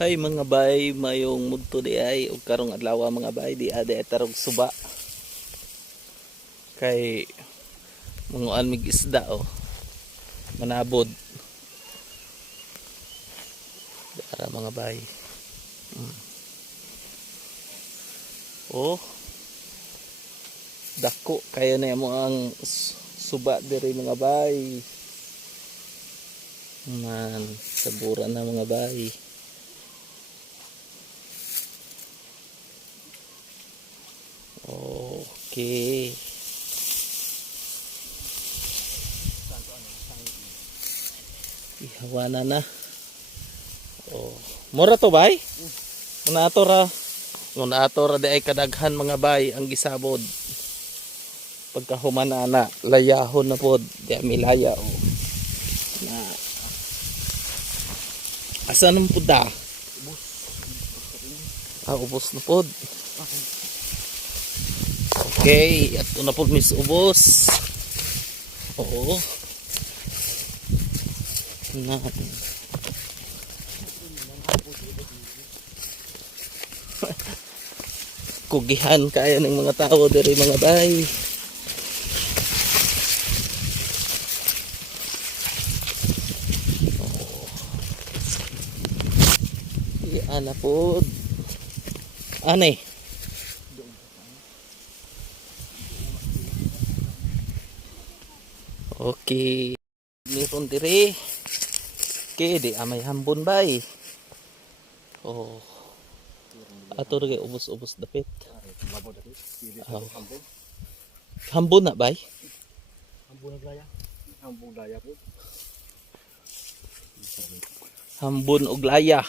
Hay mga bay, mayong mudto di ay ug karong adlaw mga bay di ade tarog suba. Kay manguan mig isda manabod. Para mga bay. Oh. Dako kaya na mo ang suba diri mga bay. Man, sabura na mga bay. Okay. Ihawana na. Oh, mura to bay? Una ato ra di ay kadaghan mga bay ang gisabod. Pagkahuman na layahon na pod, di milaya Na asa nang puda? Ubos na pod. Okay, ato na pod mis ubos. Oo. Na. Kugihan kaya ng mga tao diri mga bay. Ana pod. Anay. Okay. Meron diri. Okay, di amay hambon bay. Oh. Ato rin ubos-ubos dapit. Hambon na bay? Hambon na daya. Hambon daya po. Hambon og laya.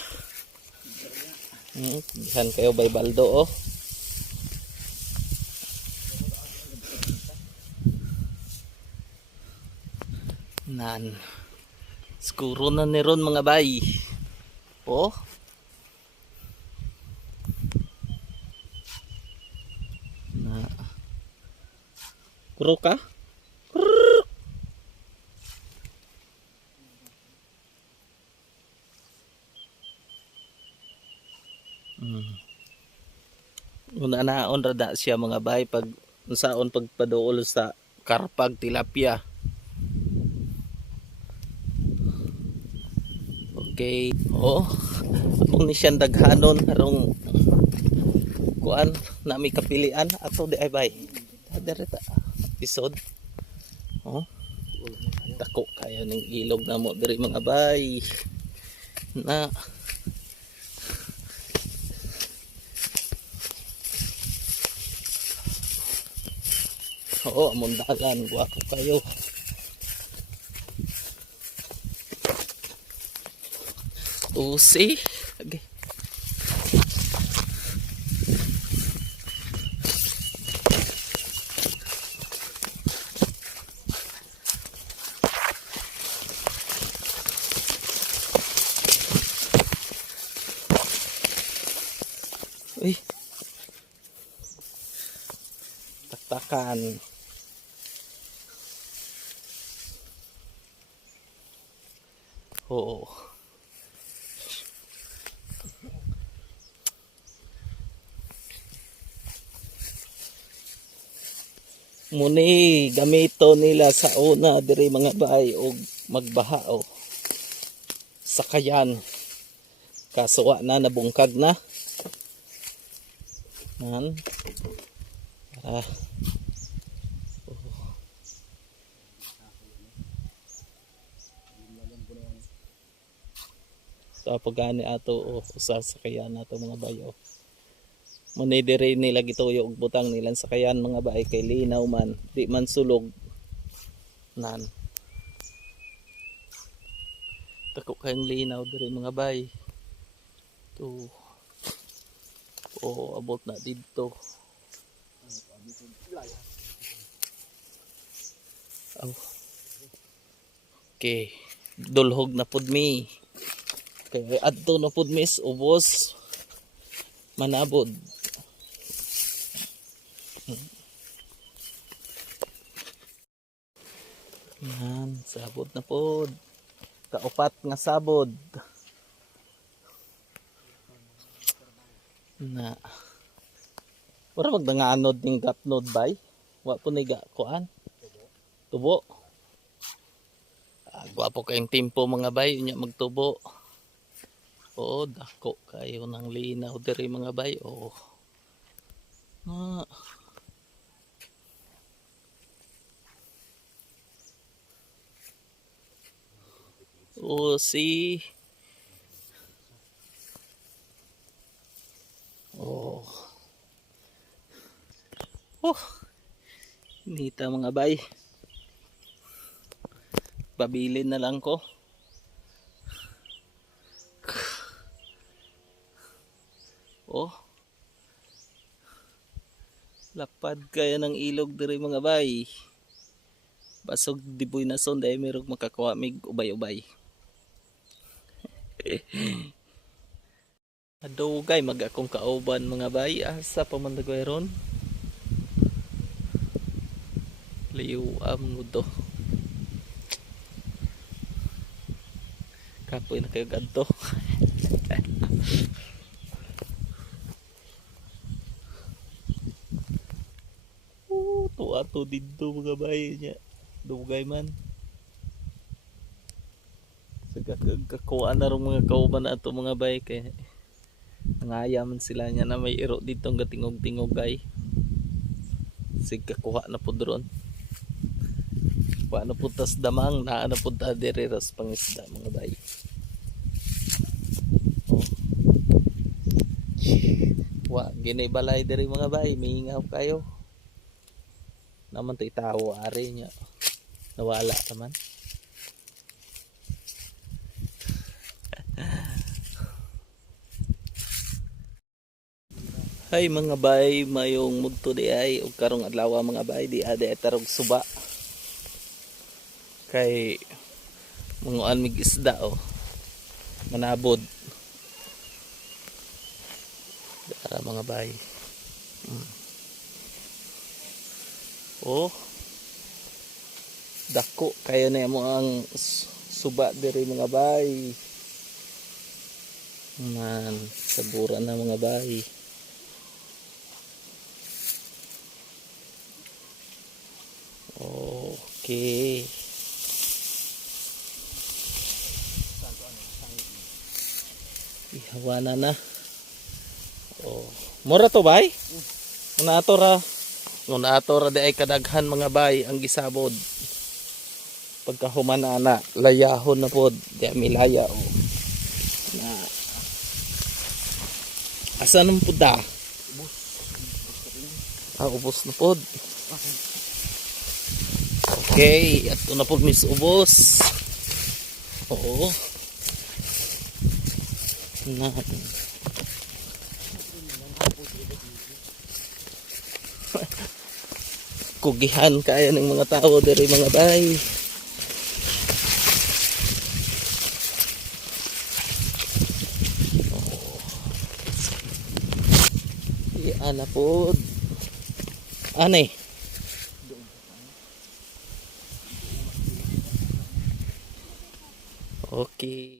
Dihan kayo bay baldo Nan. Skuro na ni ron mga bay. Na. Kuro ka? Una naon rada siya mga bay pag unsaon pagpaduol sa karpag tilapia. Okay. Kung ni siyang daghanon arong kuan na may kapilian ato di ay bay. Direta episode. Dako kaya ning ilog na mo diri mga bay. Na among dalan guwapo kayo. See? Okay. Uy. Taktakan. Muni gamito nila sa una diri mga bay og magbaha sakayan kasuwa na nabungkag na man sa pagani ato usa sakayan nato mga bayo. Muni diri nila gituyo og butang nilang sakayan mga bay kay linaw man di man sulog nan. Tako kayong linaw diri mga bay. To abot na didto. Okay, dulhog na pud mi. Kay adto na pud mis ubos manabod. Yan, sabod na pod. Kaupat nga sabod. Na wala magdanganod ning gapnod bay. Wa po ni kuan. Tubo. Gwapo kayong timpo mga bay, unya magtubo. Oo, dako kayo ng linaw diri mga bay. Oo. Ah. Oh, see. Oh. Oh. Nita mga bay. Pabilin na lang ko. Oh. Lapad kaya ng ilog diri mga bay. Basog diboy na son dahil merong makakuha mig ubay-ubay. Adugay mag akong kauban mga bay. Asa pa man dagway ron? Liw mo to. Kapoy na kayo ganto. Tuwa to dito mga bay niya. Dugay man. Kakuha na rin mga kauban na ito mga bay. Kaya nangayaman sila niya na may iro dito ang gatingog-tingog ay. Kakuha na po doon. Paano po tas damang na po ta diriras pangisda mga bay. Oh. Wa ginibalay diri mga bay, miingaw kayo. Naman tay tao ari nya. Nawala naman. Hay mga bay, mayong mugto di ay ug karong adlaw mga bay di ade tarog suba. Kay manguan mig isda oh. Manabod. Para mga bay. Oh. Dako kayo na mo ang suba diri mga bay. Man, sabura na mga bay. Okay. Ihawana na. Oh, mura to bay? Una atora di ay kadaghan mga bay ang gisabod. Pagkahuman na layahon na pod, di milaya oh. Na asa nang puda? Ubos na pod. Okay, ato na pod mis ubos. Oo. Na. Kugihan kaya ng mga tao diri mga bay. Ana pod. Anay. Okay.